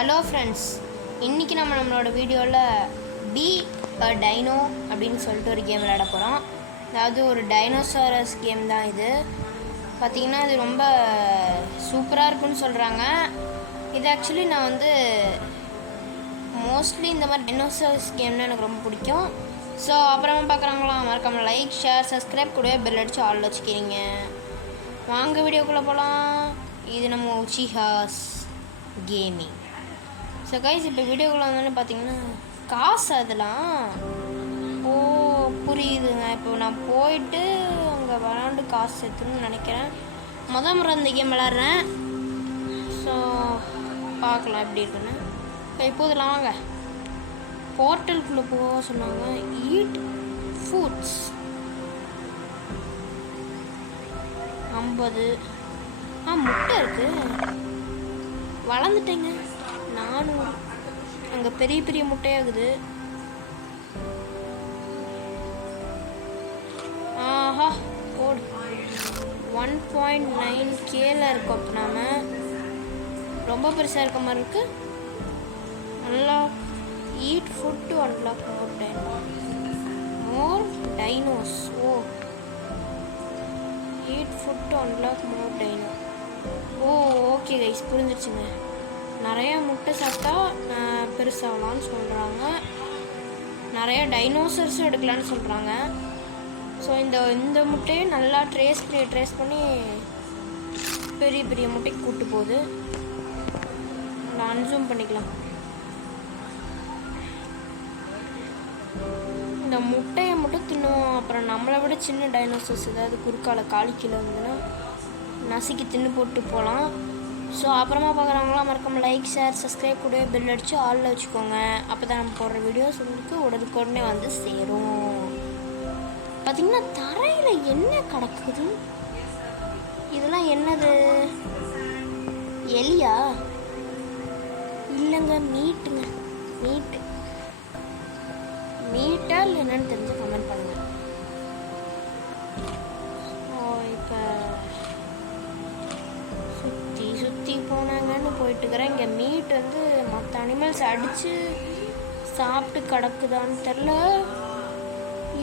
Hello friends, இன்றைக்கி நம்மளோட வீடியோவில் பி அ டைனோ அப்படின்னு சொல்லிட்டு ஒரு கேம் விளையாட போகிறோம். அதாவது ஒரு டைனோசாரஸ் கேம் தான் இது. பார்த்திங்கன்னா இது ரொம்ப சூப்பராக இருக்குன்னு சொல்கிறாங்க. இது ஆக்சுவலி நான் மோஸ்ட்லி இந்த மாதிரி டைனோசாரஸ் கேம்னால் எனக்கு ரொம்ப பிடிக்கும். ஸோ அப்புறமா பார்க்குறாங்களாம், மறக்காம லைக், ஷேர், சப்ஸ்கிரைப் கூடவே பெல் அடித்து ஆல் வச்சுக்கிறீங்க. வாங்க வீடியோக்குள்ளே போகலாம். இது நம்ம உச்சிஹாஸ் கேமிங். ஸோ கைஸ், இப்போ வீடியோக்குள்ளே வந்தோன்னு பார்த்தீங்கன்னா காசு அதெல்லாம் புரியுதுங்க. இப்போ நான் போயிட்டு அங்கே விளாண்டு காசு சேர்த்துன்னு நினைக்கிறேன். முறை இந்த கேம் விளாட்றேன். ஸோ பார்க்கலாம் எப்படி இருக்குன்னு. இப்போ இப்போதெல்லாம் வாங்க போர்ட்டலுக்குள்ளே போக சொன்னாங்க. Eat foods 50. முட்டை இருக்குது. வளர்ந்துட்டேங்க. 400. அங்கே பெரிய பெரிய முட்டையாகுது. ஆஹா போடு. 1.9Kல இருக்கும். அப்போ நாம் ரொம்ப பெருசாக இருக்க மாதிரி இருக்கு. Unlock eat food to unlock more dinos. Eat food to unlock more dino. Okay guys, புரிஞ்சிருச்சுங்க. நிறையா முட்டை சாப்பிட்டா பெருசாகலான்னு சொல்கிறாங்க. நிறையா டைனோசர்ஸும் எடுக்கலான்னு சொல்கிறாங்க. ஸோ இந்த முட்டையை நல்லா ட்ரேஸ் பண்ணி பெரிய பெரிய முட்டைக்கு கூட்டு போகுது. நல்லா அன்சூம் பண்ணிக்கலாம். இந்த முட்டையை மட்டும் தின்னுவோம். அப்புறம் நம்மளை விட சின்ன டைனோசர்ஸ் ஏதாவது குறுக்கால காலிக்கில் இருந்ததுன்னா நசுக்கி தின்னு போட்டு போகலாம். ஸோ அப்புறமா பார்க்குறவங்களாம் மறக்காம லைக், ஷேர், சப்ஸ்கிரைப் கூட பெல் அடித்து ஆளில் வச்சுக்கோங்க. அப்போ தான் நம்ம போடுற வீடியோஸ் உங்களுக்கு உடனுக்குடனே வந்து சேரும். பார்த்திங்கன்னா தரையில் என்ன கிடக்குது? இதெல்லாம் என்னது? எலியா? இல்லைங்க, மீட்டுங்க. மீட்டா இல்லை என்னன்னு தெரிஞ்சு கமெண்ட் பண்ணுங்கள். இப்போ சுற்றி போனாங்கன்னு போயிட்டுக்கிறேன். இங்கே மீட் மற்ற அனிமல்ஸ் அடித்து சாப்பிட்டு கிடக்குதான்னு தெரில.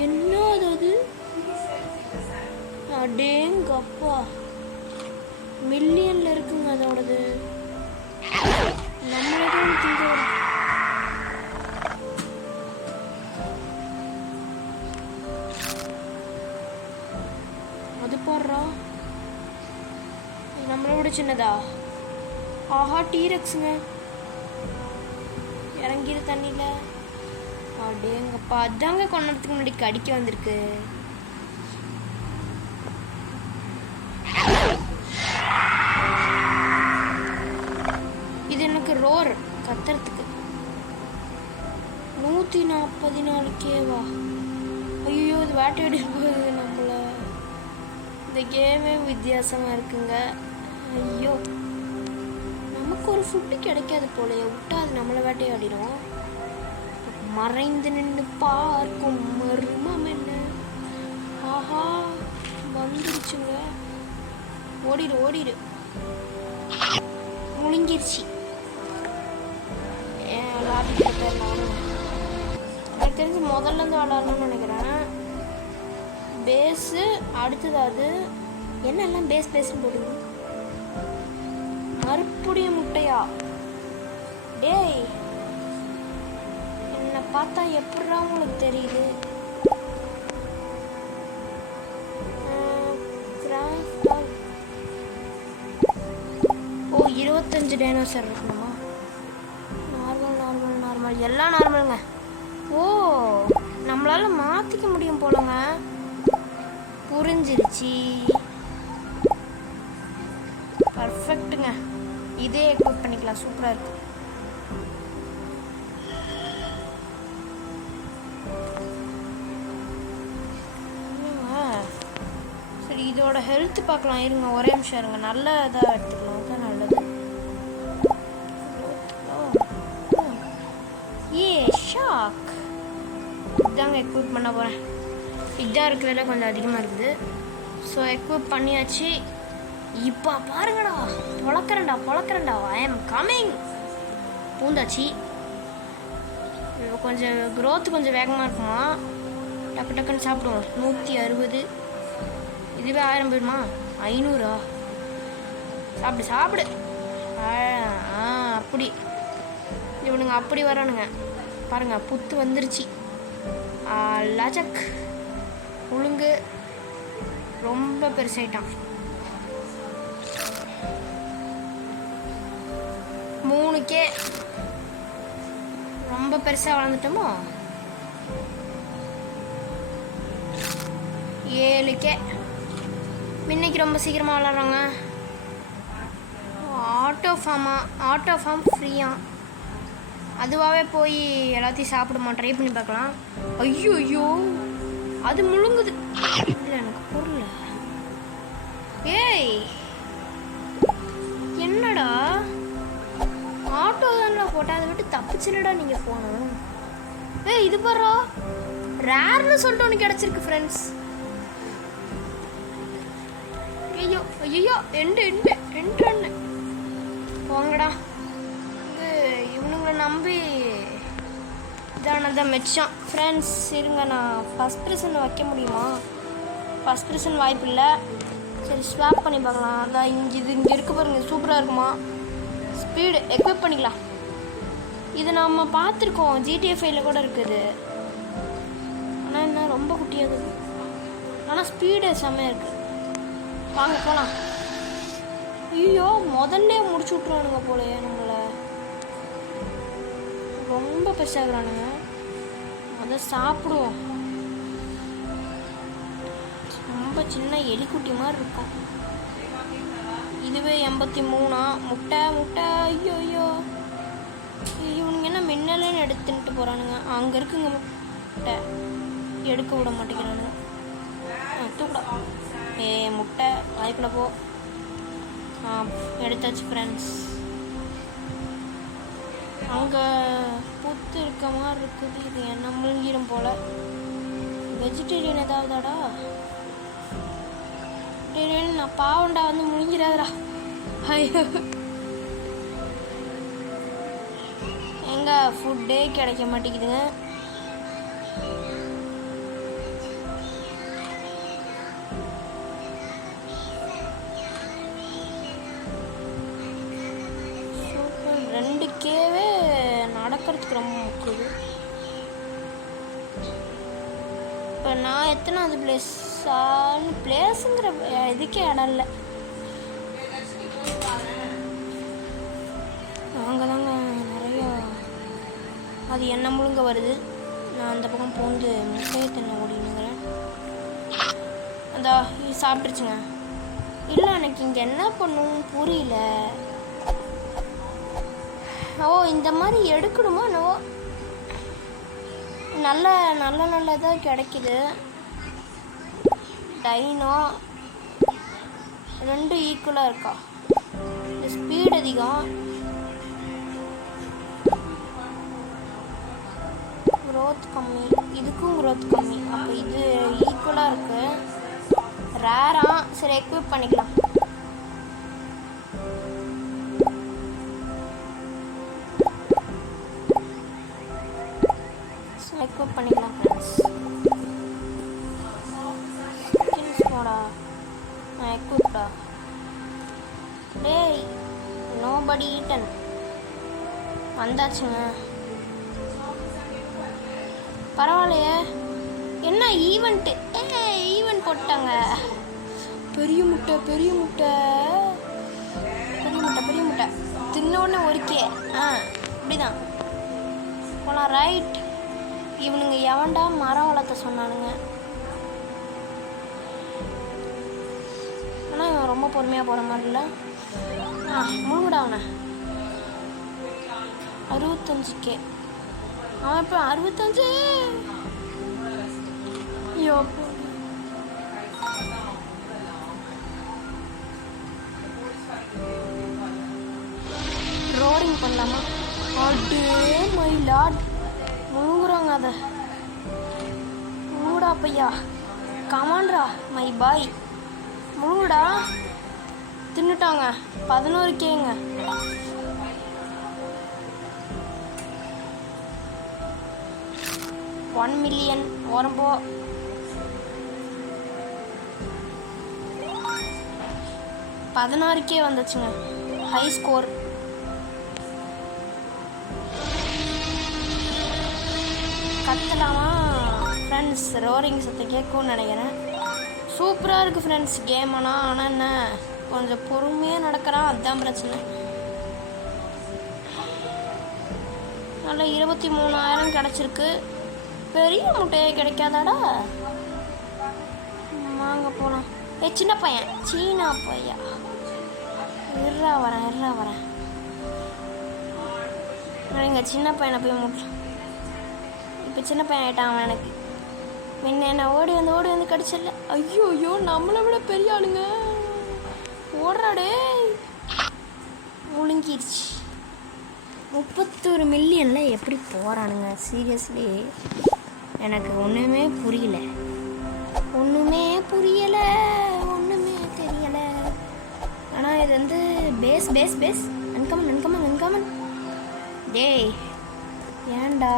என்ன அது? அடேங்கப்பா, மில்லியனில் இருக்குங்க அதோடது. நம்மளோட தீவிர அது போடுறா. நம்மளை விட சின்னதா? ஆஹா, டீரெக்ஸுங்க. இறங்கிரு தண்ணியில். அப்படியேங்கப்பா, அதாங்க கொஞ்ச நேரத்துக்கு முன்னாடி கடிக்க வந்திருக்கு. இது எனக்கு ரோர் கத்துறதுக்கு 144Kவா? ஐயோ, இது வேட்டையாடி போகுது நம்மள. இந்த கேமே வித்தியாசமாக இருக்குங்க. ஐயோ, நமக்கு ஒரு ஃபுட்டு கிடைக்காது போலையே. விட்டா அது நம்மளை வேட்டையாடிடும். மறைந்து நின்று பார்க்கும் மர்மம் என்ன? ஆஹா, வந்துருச்சுங்க. ஓடிடு. முழுங்கிருச்சு. எனக்கு தெரிஞ்சு முதல்ல இருந்து விளாடணும்னு நினைக்கிறேன். பேஸு அடுத்தது என்னெல்லாம் பேஸ்ன்னு போடுங்க. மறுபடியும் முட்டையா? டேய், என்னை பார்த்தா எப்படா உங்களுக்கு தெரியுது? 25 டைனோசர் இருக்குமா? நார்மல் எல்லாம் நார்மலுங்க. நம்மளால மாற்றிக்க முடியும் போலங்க. புரிஞ்சிருச்சு. பர்ஃபெக்ட்டுங்க. இதே எக்யூப் பண்ணிக்கலாம். சூப்பராக இருக்கு. சரி, இதோட ஹெல்த் பார்க்கலாம். இருங்க, ஒரே நிமிஷம் இருங்க. நல்ல இதாக எடுத்துக்கலாம். அதுதான் நல்லது. ஷாக் இதாங்க எக்யூப் பண்ண போகிறேன். இதாக இருக்கிறதுல கொஞ்சம் அதிகமாக இருக்குது. ஸோ எக்யூப் பண்ணியாச்சு. இப்போ பாருங்கடா, பொழக்கிறேன்டா. I am coming. பூந்தாச்சு. கொஞ்சம் க்ரோத் கொஞ்சம் வேகமாக இருக்குமா, டக்கு டக்குன்னு சாப்பிடுவோம். 160. இதுவே 1000 போயிடுமா? 500. சாப்பிடு சாப்பிடு. அப்படி இவனுங்க அப்படி வரானுங்க பாருங்க. புத்து வந்துருச்சு. லஜக் உளுங்கு ரொம்ப பெருசாயிட்டான். 3K ரொம்ப பெருசாக வளர்ந்துட்டோமோ. 7K இன்னைக்கு ரொம்ப சீக்கிரமாக வளர்றாங்க. ஆட்டோ ஃபார்ம் ஃப்ரீயா, அதுவாகவே போய் எல்லாத்தையும் சாப்பிடுமா, ட்ரை பண்ணி பார்க்கலாம். ஐயோ ஐயோ அது முழுங்குது. இல்லை எனக்கு பொருள். ஏய் என்னடா ஆட்டோ தானே போட்டால் அதை விட்டு தப்பிச்சுனடா நீங்கள் போகணும். ஏய் இது பாரா, ரேர்னு சொல்லிட்டு ஒன்று கிடச்சிருக்கு ஃப்ரெண்ட்ஸ். ஐயோ ஐயோ எண்டு போங்கடா. இது இவனுங்களை நம்பி இதானதான் மிச்சம் ஃப்ரெண்ட்ஸ். இருங்க, நான் ஃபஸ்ட் பர்சன் வைக்க முடியுமா? ஃபஸ்ட் பர்சன் வாய்ப்பு இல்லை. சரி ஸ்வாப் பண்ணி பார்க்கலாம். அதான் இங்கே இருக்க பாருங்க, சூப்பராக இருக்குமா. ஸ்பீடு எக்விப் பண்ணிக்கலாம். இது நம்ம பார்த்துருக்கோம், GTA 5 கூட இருக்குது. ஆனால் என்ன ரொம்ப குட்டியாது, ஆனால் ஸ்பீடு செம்மையாக இருக்குது. வாங்க போகலாம். ஐயோ முதல்ல முடிச்சு விட்ருவானுங்க போலையே நம்மளை. ரொம்ப பெருசாகிறானுங்க. அதை சாப்பிடுவோம். ரொம்ப சின்ன எலிக்குட்டி மாதிரி இருக்கும். இதுவே 83. முட்டை. ஐயோ ஐயோ இவனுங்க என்ன மின்னலேன்னு எடுத்துட்டு போகிறானுங்க. அங்கே இருக்குங்க முட்டை, எடுக்க விட மாட்டேங்கிறானுங்க. தூக்கடா. முட்டை வாய்ப்பில் போ. எடுத்தாச்சு ஃப்ரெண்ட்ஸ். அங்கே புத்து இருக்க மாதிரி இருக்குது. இது என்ன முழுங்கிடும் போல். வெஜிடேரியன் ஏதாவதாடா? வெஜிடேரியன் நான் பாவண்டா வந்து முழுங்கிறாதரா. ஐயோ எங்கே ஃபுட்டே கிடைக்க மாட்டேங்குதுங்க. சூப்பர். 2Kவே நடக்கிறதுக்கு ரொம்ப முக்கியம். இப்போ நான் எத்தனாவது பிளேஸுங்கிற இதுக்கே இடம் இல்லை. அங்கே தாங்க நிறையா அது என்ன முழுங்க வருது. நான் அந்த பக்கம் பூந்து முட்டையை தின்ன ஓடினுங்கிறேன். அந்த இது சாப்பிட்டுருச்சுங்க. இல்லை எனக்கு இங்கே என்ன பண்ணும் புரியல. ஓ இந்த மாதிரி எடுக்கணுமா? நோ நல்லதாக கிடைக்குது. டைனோ 2 ஈக்குவலாக இருக்கா. ஸ்பீட் அதிகம், க்ரோத் கம்மி. இதுக்கும் க்ரோத் கம்மி. அப்போ இது ஈக்குவலாக இருக்கு. ரேரா. சரி எக்விப் பண்ணிக்கலாம். எக்விப் பண்ணிக்கலாம் ஃப்ரெண்ட்ஸ். ஸ்கின்ஸ்மோடா எக்விப்டா. டேய் நோபடி ஈட்டன் வந்தாச்சுங்க. பரவாயில்லையே. என்ன ஈவெண்ட்டு? ஈவெண்ட் போட்டாங்க. பெரிய முட்டை தின்ன உடனே ஒருக்கே. இப்படிதான் போகலாம். ரைட். இவனுங்க எவன்டா மரம் வளர்த்த சொன்னானுங்க. ஆனால் இவன் ரொம்ப பொறுமையாக போகிற மாதிரி இல்லை. முழுங்கடா அவனை. 65K. அவன் இப்போ 65. ஐயோ ரோடிங் பண்ணலாமா? அடே மை லார்ட், முழுங்குறாங்க அதை. முழுடா பையா, கமான்ட்ரா மை பாய், முழுடா. தின்னுட்டாங்க. 11Kங்க. 1 மில்லியன் ஓரம்போ 16K வந்துச்சுங்க ஹை ஸ்கோர். கத்தலாமா ஃப்ரெண்ட்ஸ்? ரோரிங் சத்தம் கேட்கும்னு நினைக்கிறேன். சூப்பராக இருக்குது ஃப்ரெண்ட்ஸ் கேம். ஆனால் என்ன கொஞ்சம் பொறுமையாக நடக்கிறான், அதுதான் பிரச்சனை. நல்லா 23,000 கிடச்சிருக்கு. பெரிய முட்டையே கிடைக்காதாடா? வாங்க போகலாம். சின்ன பையன், சீனா பையா, இருறா வரேன். இங்கே சின்ன பையனை போய் முட்டலாம். இப்போ சின்ன பையன் ஆகிட்டான் அவன். எனக்கு முன்ன என்ன ஓடி வந்து கிடச்சிடல. ஐயோ நம்மளை விட பெரிய ஆளுங்க. ஓடுறாடே, முழுங்கிருச்சு. 31 மில்லியனில் எப்படி போகிறானுங்க? சீரியஸ்லி எனக்கு ஒன்றுமே புரியலை, ஒன்றுமே தெரியலை. ஆனால் இது வந்து பேஸ் அன்கமன். டேய் ஏன்டா?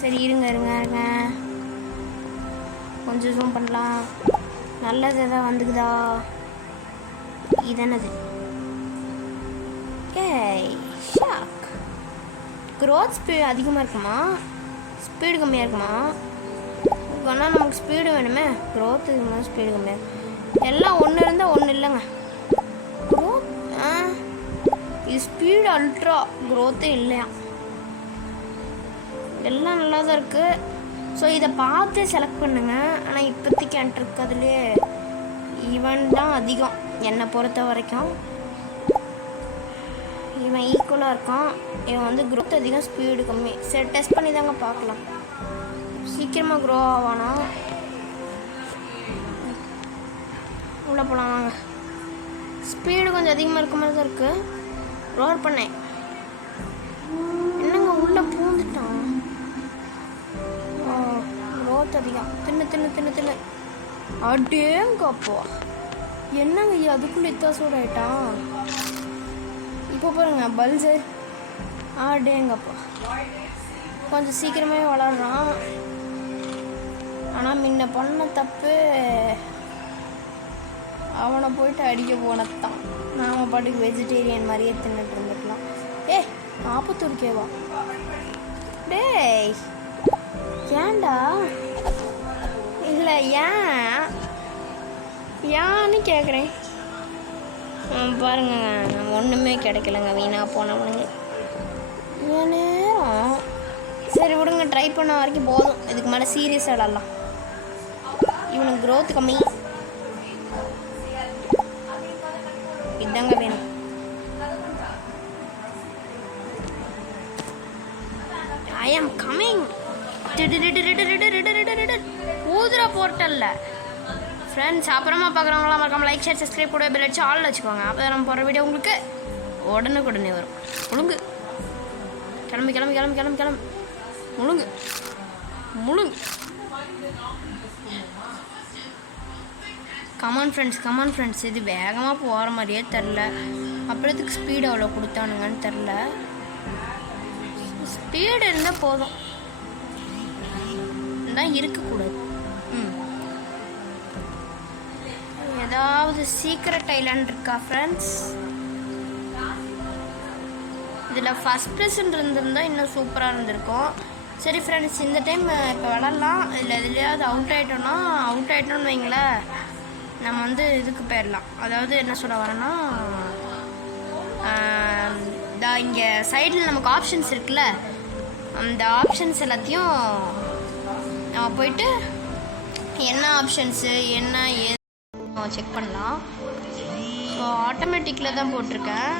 சரி இருங்க கொஞ்சம் ஜூம் பண்ணலாம். நல்லது எதாவது வந்துக்குதா? இதென்னது? ஷாக். க்ரோத் ஸ்பீடு அதிகமாக இருக்குமா, ஸ்பீடு கம்மியாக இருக்குமா? ஆனால் நமக்கு ஸ்பீடு வேணுமே. க்ரோத் இருக்குமா, ஸ்பீடு கம்மியாக? எல்லாம் ஒன்று இருந்தால் ஒன்று இல்லைங்க. க்ரோத் இது ஸ்பீடு அல்ட்ரா, க்ரோத்தே இல்லையா? எல்லாம் நல்லா தான் இருக்குது. ஸோ இதை பார்த்து செலக்ட் பண்ணுங்க. ஆனால் இப்போதைக்கு என்கிட்ட இருக்கிறதுலே இவன் தான் அதிகம் என்னை பொறுத்த வரைக்கும். இவன் ஈக்குவலாக இருக்கான். இவன் வந்து க்ரோத் அதிகம், ஸ்பீடு கம்மி. சரி டெஸ்ட் பண்ணி தாங்க பார்க்கலாம். சீக்கிரமாக க்ரோ ஆவானா? உள்ளே போகலாம் வாங்க. ஸ்பீடு கொஞ்சம் அதிகமாக இருக்க மாதிரி தான் இருக்குது. ரோர் பண்ணேன். என்னங்க உள்ளே பூந்துட்டான்? க்ரோத் அதிகம். தின்னு அடேங்கப்பா. என்னங்க அதுக்குள்ளே இத்தாசோடு ஆகிட்டான். இப்போ பாருங்க பல்சர். அடேங்கப்பா கொஞ்சம் சீக்கிரமே வளர்றான். ஆனால் முன்ன பண்ண தப்பு அவனை போயிட்டு அடிக்க போனதான். நாம் பாட்டுக்கு வெஜிடேரியன் மாதிரியே தின்னுட்டு இருந்துக்கலாம். 41K டேய் ஏன்டா? இல்லை ஏன்னு கேட்குறேன். பாருங்க ஒன்றுமே கிடைக்கலங்க, வீணாக போனவனுங்க. நேரம் சரி விடுங்க, ட்ரை பண்ண வரைக்கும் போதும். இதுக்கு மேலே சீரியஸ் ஆடலாம். இவனுக்கு க்ரோத் கம்மி. இதாங்க வேணும். ஐ ஆம் கம்மிங். ஊதுரா போர்ட்டல்ல ஃப்ரெண்ட்ஸ். அப்புறமா பார்க்குறவங்களாம் மறக்காம லைக் ஷேர் சப்ஸ்கிரைப் கூட பெல் அடிச்சு ஆல் வச்சுக்கோங்க. அப்போ நம்ம போகிற வீடியோ உங்களுக்கு உடனே வரும். முழுங்கு கிளம்பு முழுங்கு. Come on friends. இது வேகமாக போகிற மாதிரியே தெரில. அப்புறத்துக்கு ஸ்பீடு அவ்வளோ கொடுத்தானுங்கன்னு தெரில. ஸ்பீடு இருந்தால் போதும் தான், இருக்கக்கூடாது. ஏதாவது சீக்ரெட் ஐலாண்ட் இருக்கா ஃப்ரெண்ட்ஸ்? இதில் ஃபஸ்ட் ப்ரைஸ்ன்னு இருந்திருந்தால் இன்னும் சூப்பராக இருந்திருக்கும். சரி ஃப்ரெண்ட்ஸ், இந்த டைம் இப்போ விளாட்லாம். இதில் எதுலையாவது அவுட் ஆகிட்டோன்னு வைங்களேன், நம்ம வந்து இதுக்கு போயிடலாம். அதாவது என்ன சொல்ல வரேன்னா, இங்கே சைடில் நமக்கு ஆப்ஷன்ஸ் இருக்குல்ல, அந்த ஆப்ஷன்ஸ் எல்லாத்தையும் நம்ம போயிட்டு என்ன ஆப்ஷன்ஸு என்ன ஏது செக் பண்ணலாம். ஸோ ஆட்டோமேட்டிக்கில் தான் போட்டிருக்கேன்.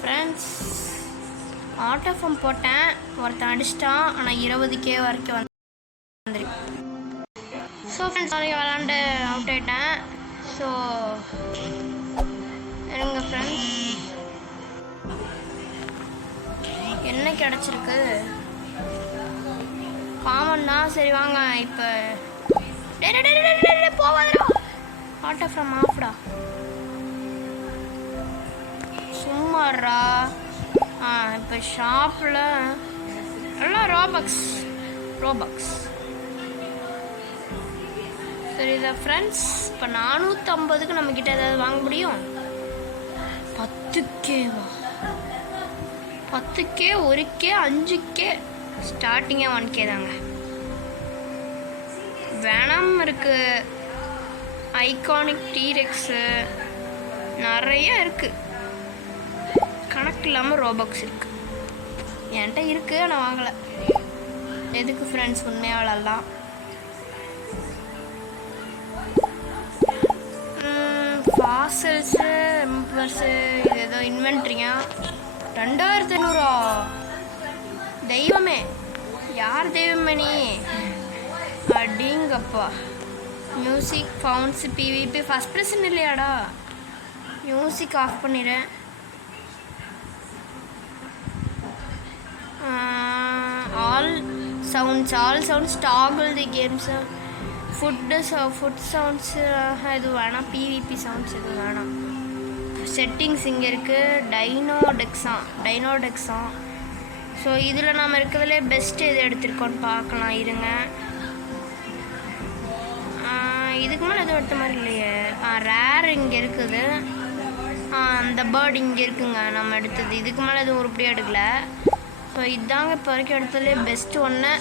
ஃப்ரெண்ட்ஸ் ஆட்டோ ஃபார்ம் போட்டேன், ஒருத்தன் அடிச்சிட்டான். ஆனால் 20K வரைக்கும் வந்துருக்கு. ஸோ ஃப்ரெண்ட்ஸ் விளாண்டு அவுட் ஆகிட்டேன். ஸோ இருங்க ஃப்ரெண்ட்ஸ், என்ன கிடச்சிருக்கு? காமன் தான். சரி வாங்க இப்போ போவாதா. Auto from ஆஃப்டா. சும்மாறா. இப்போ ஷாப்பில் எல்லாம் ரோபக்ஸ். சரிதா ஃப்ரெண்ட்ஸ், இப்போ 450க்கு நம்மக்கிட்ட ஏதாவது வாங்க முடியும்? 10Kவா? 10K, 1K, 5K, ஸ்டார்டிங்கே 1K தாங்க. வேணாம் இருக்கு, ஐகானிக் டீரெக்ஸு நிறைய இருக்குது, கணக்கு இல்லாமல் ரோபாக்ஸ் இருக்குது. என்கிட்ட இருக்குது, ஆனால் வாங்கலை. எதுக்கு ஃப்ரெண்ட்ஸ் உண்மையாளெல்லாம். ஃபாசல்ஸு, எம்பர்ஸு, இது ஏதோ இன்வென்ட்ரிங்க. 2500 தெய்வமே, யார் தெய்வமே நீ? அடிங்கப்பா. மியூசிக் ஃபவுண்ட்ஸு, PVP ஃபஸ்ட் ப்ரெசன்ட் இல்லையாடா? மியூசிக் ஆஃப் பண்ணிடுறேன். All sounds toggle the games. Food sounds இது வேணாம். PVP சவுண்ட்ஸ் இது வேணாம். செட்டிங்ஸ் இங்கே இருக்குது. டைனோடெக்ஸான். ஸோ இதில் நாம் இருக்கிறதுலே பெஸ்ட்டு எது எடுத்திருக்கோன்னு பார்க்கலாம் இருங்க. இதுக்கு மேலே எதுவும் எடுத்த மாதிரி இல்லையே. ரேர் இங்கே இருக்குது. அந்த பேர்ட் இங்கே இருக்குங்க நம்ம எடுத்தது. இதுக்கு மேலே எதுவும் உருப்படியாக எடுக்கலை. ஸோ இதாங்க இப்போ வரைக்கும் எடுத்ததுலே பெஸ்ட்டு ஒன்று.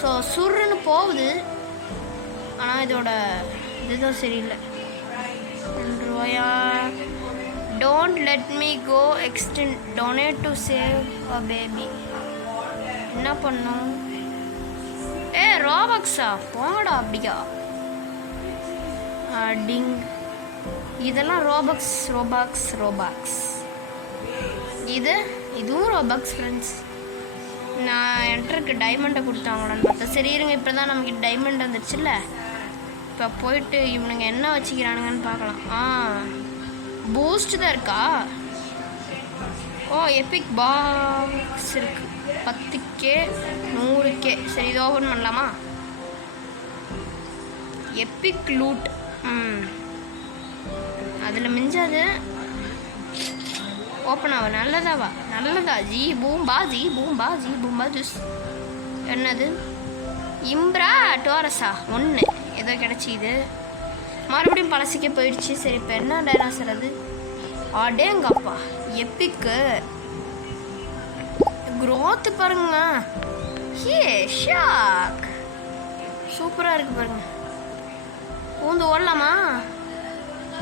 ஸோ சுருன்னு போகுது, ஆனால் இதோட இதுதான் சரியில்லை. 2 ரூபாயா? Don't let me go extend donate to save a baby. என்ன பண்ணும்? ரோபாக்ஸா போங்கடா அப்படியா? டிங். இதெல்லாம் ரோபாக்ஸ். இதுவும் ரோபாக்ஸ் ஃப்ரெண்ட்ஸ். நான் என்ட்ருக்கு டைமண்டை கொடுத்தாங்களான்னு பார்த்தா, சரி இருங்க, இப்போ தான் நமக்கு டைமண்ட் வந்துடுச்சுல்ல. இப்போ போயிட்டு இவனுங்க என்ன வச்சுக்கிறானுங்கன்னு பார்க்கலாம். பூஸ்ட் தான் இருக்கா? எபிக் பாக்ஸ் இருக்கு. 10K, 100K. சரி, இது ஓப்பன் பண்ணலாமா? Epic loot. அதில் மிஞ்சாது ஓப்பன் ஆகும். நல்லதா? ஜி பூம்பா ஜூஸ். என்னது? இம்ப்ரா டோரஸா 1 ஏதோ கிடச்சிது. மறுபடியும் பழசிக்க போயிடுச்சு. சரி, இப்போ என்ன டைனாசர் அது? அடேங்கப்பா, எப்பிக்கு க்ரோத்து பாருங்க. ஷாக், சூப்பராக இருக்குது பாருங்க. பூந்து ஓடலாமா?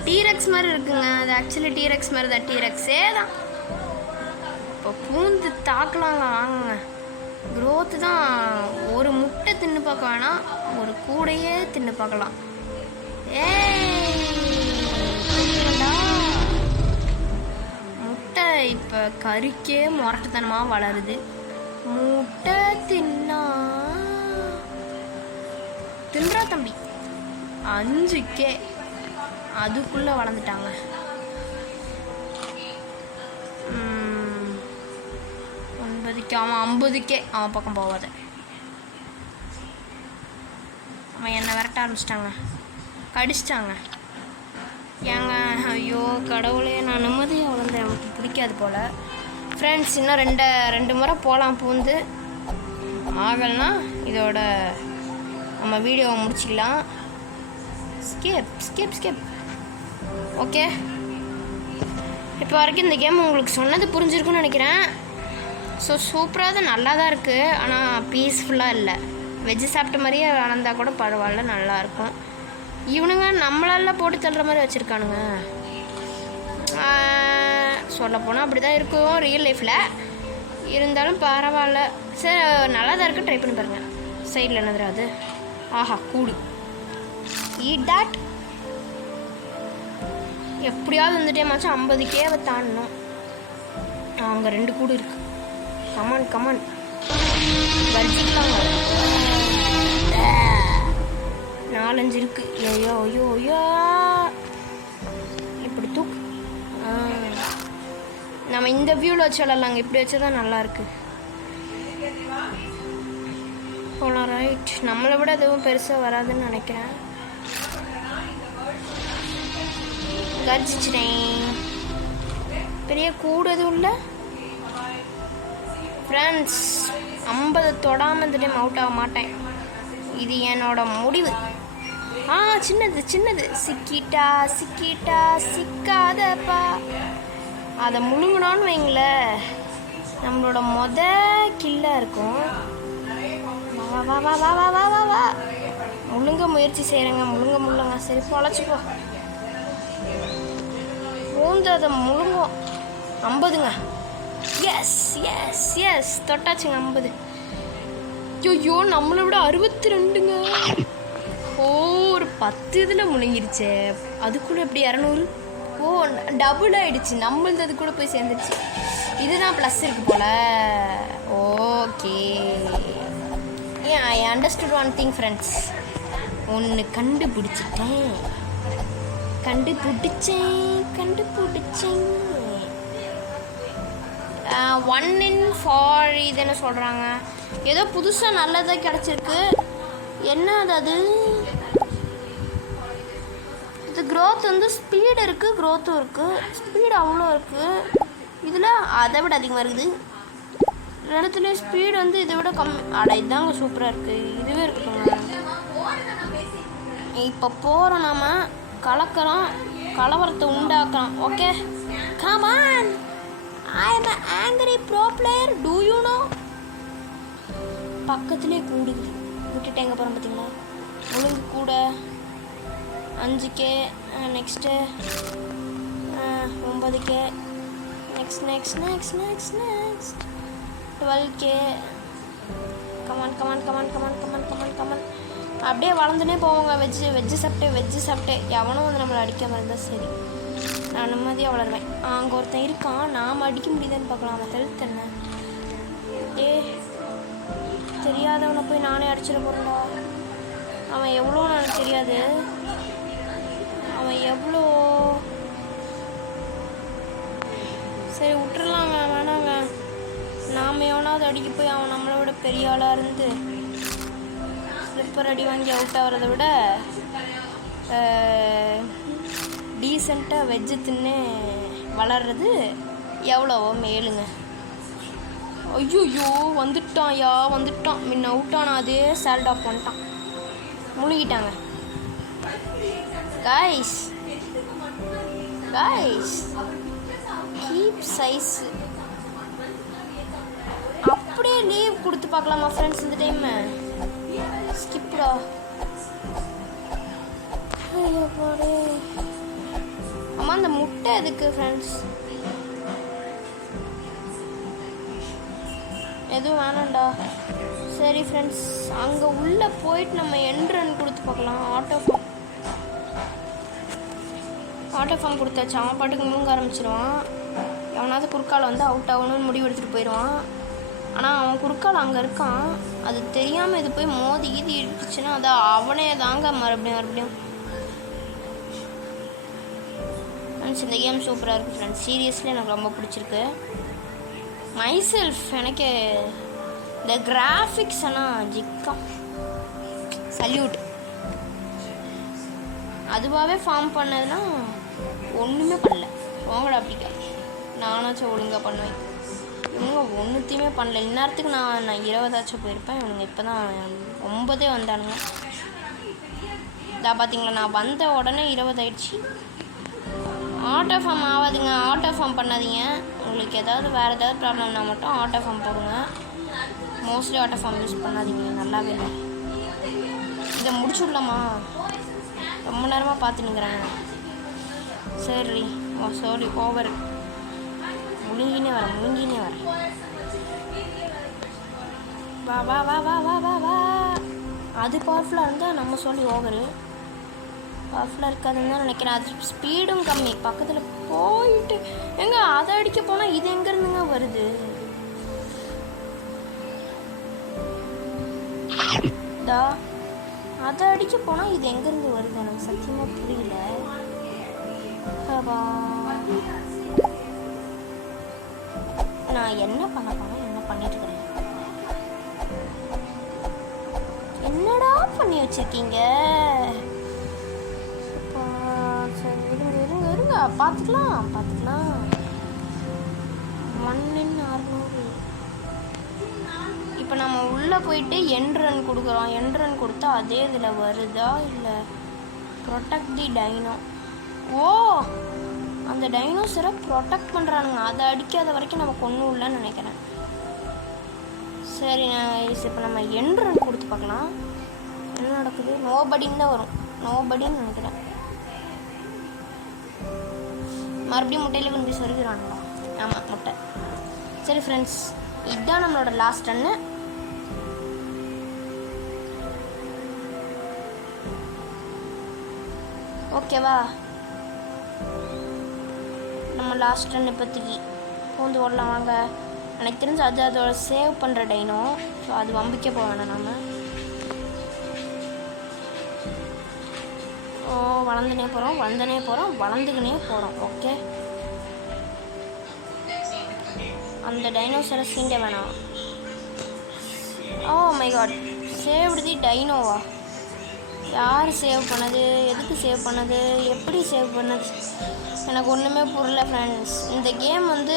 டீரெக்ஸ் மாதிரி இருக்குங்க. அது ஆக்சுவலி டீரெக்ஸ் மாதிரி தான். டீரெக்ஸே தான். இப்போ பூந்து தாக்கலாங்க, வாங்குங்க. க்ரோத்து தான். ஒரு முட்டை தின்னு பார்க்க வேணாம், ஒரு கூடையே தின்னு பார்க்கலாம். முட்டை இப்போ கறிக்கே முரட்டுத்தனமாக வளருது. முட்டை தின்றா தம்பி. 5K அதுக்குள்ளே வளர்ந்துட்டாங்க. 9K. அவன் 50K. அவன் பக்கம் போவாத. அவன் என்னை விரட்ட ஆரம்பிச்சிட்டாங்க, கடிச்சிட்டாங்க. ஏங்க, ஐயோ கடவுளே, நான் நிம்மதியாக வளர்ந்தேன். எனக்கு பிடிக்காது போல் ஃப்ரெண்ட்ஸ். இன்னும் ரெண்டு முறை போகலாம் பூந்து. ஆகலைன்னா இதோட நம்ம வீடியோவை முடிச்சிக்கலாம். ஸ்கிப். ஓகே, இப்போ வரைக்கும் இந்த கேம் உங்களுக்கு சொன்னது புரிஞ்சிருக்குன்னு நினைக்கிறேன். ஸோ சூப்பராக தான், நல்லா தான் இருக்குது. ஆனால் பீஸ்ஃபுல்லாக இல்லை. வெஜ்ஜு சாப்பிட்ட மாதிரியே வளர்ந்தா கூட பரவாயில்ல, நல்லாயிருக்கும். இவனுங்க நம்மளால போட்டு தள்ளுற மாதிரி வச்சுருக்கானுங்க. சொல்லப்போனால் அப்படி தான் இருக்கும் ரியல் லைஃப்பில். இருந்தாலும் பரவாயில்ல. சரி, நல்லா தான் இருக்குது. ட்ரை பண்ணி பாருங்கள். சைடில் என்னதுரா அது? ஆஹா, கூடு. Eat that. எப்படியாவது வந்துட்டேமாச்சும் 50K தாண்டணும். அங்கே 2 கூடு இருக்குது. கமான் வரிச்சிக்கலாங்க. 4-5 இருக்கு. ஐயோ இப்படி தூக்கு. நம்ம இந்த வியூவில் வச்சு விளாட்லாங்க. இப்படி வச்சா தான் நல்லாயிருக்கு. போகலாம். ரைட், நம்மளை விட எதுவும் பெருசாக வராதுன்னு நினைக்கிறேன். கர்ஜிச்சிட்டேன். பெரிய கூடு எதுவும் இல்லை ஃப்ரெண்ட்ஸ். 50 தொடாமல் இந்த டைம் அவுட் ஆக மாட்டேன். இது என்னோட முடிவு. சின்னது சின்னது சிக்கிட்டா சிக்கிட்டா சிக்காதப்பா. அதை முழுங்கினோன்னு வைங்களேன், நம்மளோட கில்லாக இருக்கும். வா வா வா வா வா வா வா வா. முழுங்க முயற்சி செய்கிறேங்க. முழுங்க. சரி பொழைச்சிப்போ. பூந்து அதை முழுங்கும். 50ங்க. எஸ் எஸ் எஸ் தொட்டாச்சுங்க 50. ஐயோ நம்மளை விட 62ங்க. ஒரு 10 இதில் முழுங்கிருச்சே. அதுக்குள்ளே எப்படி 200? டபுள் ஆகிடுச்சு. நம்மளது அது கூட போய் சேர்ந்துருச்சு. இதுதான் ப்ளஸ் இருக்கு போல். Okay, I understood one thing friends. ஒன்று கண்டுபிடிச்சேன். 1 in 4 இது என்ன சொல்கிறாங்க? ஏதோ புதுசாக நல்லதாக கிடச்சிருக்கு. என்ன அது? இது க்ரோத் வந்து ஸ்பீடு இருக்குது, க்ரோத்தும் இருக்குது. ஸ்பீடு அவ்வளோ இருக்குது. இதில் அதை விட அதிகமாக இருக்குது. ரெண்டுத்துலேயும் ஸ்பீடு வந்து இதை விட கம்மி. இதாங்க சூப்பராக இருக்குது. இதுவே இருக்குதுங்க. இப்போ போகிறோம், நாம் கலக்கிறோம், கலவரத்தை உண்டாக்குறோம். Okay, come on. I am an angry pro player. Do you know? பக்கத்துலேயே கூடுது. விட்டுட்டு எங்கே போகிறோம் பார்த்தீங்களா? ஒழுங்கு கூட 5K. Next 9K. Next 12K. Come on. அப்படியே வளர்ந்துனே போவோங்க. வெஜ்ஜு சாப்பிட்டே எவனும் வந்து நம்மளை அடிக்காமல் இருந்தால் சரி, நான் நிம்மதியாக வளருவேன். அங்கே ஒருத்தன் இருக்கான், நாம் அடிக்க முடியுதுன்னு பார்க்கலாம். அவன் ஹெல்த் என்ன? தெரியாதவனை போய் நானே அடிச்சிட போகிறேன்டா. அவன் எவ்வளோ எனக்கு தெரியாது. அவன் எவ்வளோ சரி விட்டுறலாங்க, வேணாங்க. நாம் எவனாவது அடிக்க போய் அவன் நம்மளை விட பெரிய ஆளாக இருந்து ஸ்லிப்பர் அடி வாங்கி அவுட் ஆகிறத விட டீசெண்டாக வெஜ்ஜு தின்னு வளர்றது எவ்வளவோ மேலுங்க. ஐயோ வந்துட்டான். முன்ன அவுட் ஆனால் அதே சேல்ட் ஆஃப் பண்ணிட்டான். முழுகிட்டாங்க. Guys keep size. அப்படியே லீவ் கொடுத்து பார்க்கலாமா ஃப்ரெண்ட்ஸ்? இந்த டைம் ஸ்கிப்டா. ஆமாம், அந்த முட்டை எதுக்கு ஃப்ரெண்ட்ஸ்? எதுவும் வேணாண்டா. சரி ஃப்ரெண்ட்ஸ், அங்கே உள்ளே போயிட்டு நம்ம என்ட்ரன் கொடுத்து பார்க்கலாம். ஆட்டோ ஃபார்ம் கொடுத்தாச்சு. அவன் பாட்டுக்கு முழுங்க ஆரம்பிச்சிடுவான். எவனாவது குறுக்கால் வந்து அவுட் ஆகணும்னு முடிவு எடுத்துகிட்டு போயிடுவான். ஆனால் அவன் குறுக்கால் அங்கே இருக்கான். அது தெரியாமல் இது போய் மோதி இடிச்சுன்னா அது அவனே தாங்க மறுபடியும். ஃப்ரெண்ட்ஸ், இந்த கேம் சூப்பராக இருக்குது ஃப்ரெண்ட்ஸ். சீரியஸ்லி எனக்கு ரொம்ப பிடிச்சிருக்கு. மைசெல்ஃப் எனக்கு இந்த கிராஃபிக்ஸ் ஆனால் ஜிக்கம் சல்யூட். அதுவாகவே ஃபார்ம் பண்ணதுன்னா ஒன்றுமே பண்ணல. போங்கடா அப்படிக்கா. நானாச்சும் ஒழுங்காக பண்ணுவேன். இவங்க ஒன்றுத்தையுமே பண்ணல. இந்நேரத்துக்கு நான் 20 போயிருப்பேன். இவனுங்க இப்போ தான் 9 வந்தானுங்க. இதாக பார்த்தீங்களா, நான் வந்த உடனே 20 ஆயிடுச்சு. ஆட்டோ ஃபார்ம் ஆகாதுங்க. ஆட்டோ ஃபார்ம் பண்ணாதீங்க. உங்களுக்கு வேறு ஏதாவது ப்ராப்ளம்னா மட்டும் ஆட்டோ ஃபார்ம் போடுங்க. மோஸ்ட்லி ஆட்டோ ஃபார்ம் யூஸ் பண்ணாதீங்க. நல்லாவே இல்லை. இதை முடிச்சுடலாமா? ரொம்ப நேரமாக பார்த்துன்னுக்குறாங்க. சரி சாரி, ஓவர். முழுங்கினே வரேன். வா. அது பவர்ஃபுல்லாக இருந்தால் நம்ம சொல்லி ஓவரு. பவர்ஃபுல்லாக இருக்காதுன்னு தான் நினைக்கிறேன். அது ஸ்பீடும் கம்மி. பக்கத்தில் போயிட்டு அதை அடிக்க போனால் இது எங்கேருந்துங்க வருது? அதை அடிக்க போனால் இது எங்கேருந்து வருது? எனக்கு சத்தியமாக புரியல. நான் என்ன பண்ண போனேன்? என்ன பண்ணிட்டு இருக்கிறேன்? என்னடா பண்ணி வச்சிருக்கீங்க? சரி இருங்க பார்த்துக்கலாம். 1 in 600. இப்போ நம்ம உள்ளே போயிட்டு என்ட்ரன் கொடுக்குறோம். என்ட்ரன் கொடுத்தா அதே இதில் வருதா இல்லை ப்ரொடெக்ட் தி டைனோ? ஓ, அந்த டைனோசரை ப்ரொடெக்ட் பண்ணுறானுங்க. அதை அடிக்காத வரைக்கும் நமக்கு ஒன்றும் இல்லைன்னு நினைக்கிறேன். சரி, இப்போ நம்ம என்ட்ரன் கொடுத்து பார்க்கலாம் என்ன நடக்குது. நோபடின்னு தான் வரும், நோபடின்னு நினைக்கிறேன். மறுபடியும் முட்டையில் கொண்டு போய் சொருகிறானுங்களா? ஆமாம், முட்டை. சரி ஃப்ரெண்ட்ஸ், இதுதான் நம்மளோட லாஸ்ட் ரன்னு. ஓகேவா, நம்ம லாஸ்ட் ரன் இப்போதைக்கு பூந்து ஓடலாம் வாங்க. எனக்கு தெரிஞ்சு அது அதோட சேவ் பண்ணுற டைனோ. ஸோ அது வம்பிக்க போக வேணாம் நம்ம. ஓ, வளர்ந்துனே போகிறோம், வளர்ந்துக்கினே போகிறோம். ஓகே, அந்த டைனோசரை சீண்ட வேணாம். ஓ மை காட், சேவ்டு தி டைனோவா? யார் சேவ் பண்ணது, எதுக்கு சேவ் பண்ணது, எப்படி சேவ் பண்ணது, எனக்கு ஒன்றுமே புரியல ஃப்ரெண்ட்ஸ். இந்த கேம் வந்து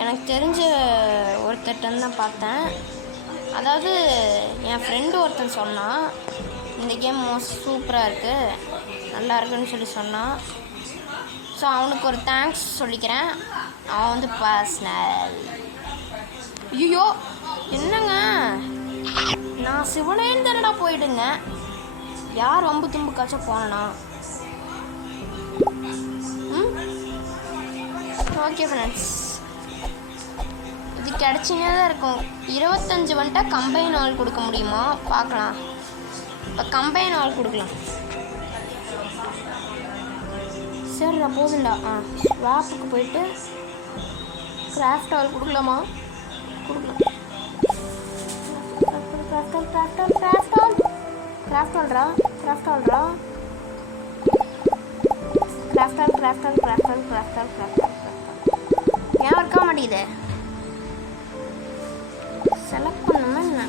எனக்கு தெரிஞ்ச ஒருத்தர்கிட்ட தான் பார்த்தேன். அதாவது என் ஃப்ரெண்டு ஒருத்தன் சொன்னான் இந்த கேம் சூப்பராக இருக்குது, நல்லா இருக்குன்னு சொல்லி சொன்னான். ஸோ அவனுக்கு ஒரு தேங்க்ஸ் சொல்லிக்கிறேன். அவன் வந்து பர்சனல். ஐயோ என்னங்க, நான் சிவனேன்னு தானடா போயிடுங்க. யார் வம்பு தும்புக்காச்சும் போனேனா? ஓகே ஃப்ரெண்ட்ஸ், இது கிடச்சினே தான் இருக்கும். 25 வந்துட்டா கம்பைன் ஆல் கொடுக்க முடியுமா பார்க்கலாம். இப்போ கம்பைன் ஆல் கொடுக்கலாம். சரிடா போதுண்டா. ஸ்வாப்புக்கு போயிட்டு கிராஃப்ட் ஆல் கொடுக்கலாமா? கொடுக்கலாம். ஏன் இருக்க மாட்டேங்குது? செலக்ட் பண்ணுமா என்ன?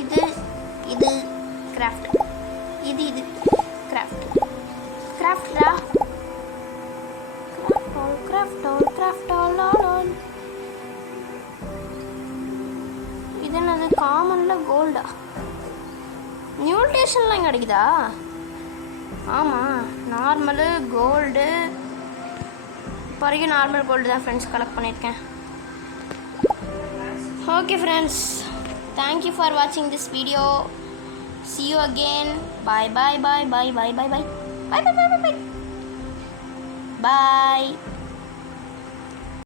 இது இது கிராஃப்ட், இது கிராஃப்ட். கிராஃப்டா craft all. இது என்னது? காமனில் கோல்டா? மியூட்டேஷன்லாம் கிடைக்குதா? ஆமாம், நார்மலு கோல்டு. இப்போ வரைக்கும் நார்மல் கோல்டு தான் ஃப்ரெண்ட்ஸ் கலெக்ட் பண்ணியிருக்கேன். ஓகே ஃப்ரெண்ட்ஸ், தேங்க்யூ ஃபார் வாட்சிங் this video. See you again. Bye. Bye.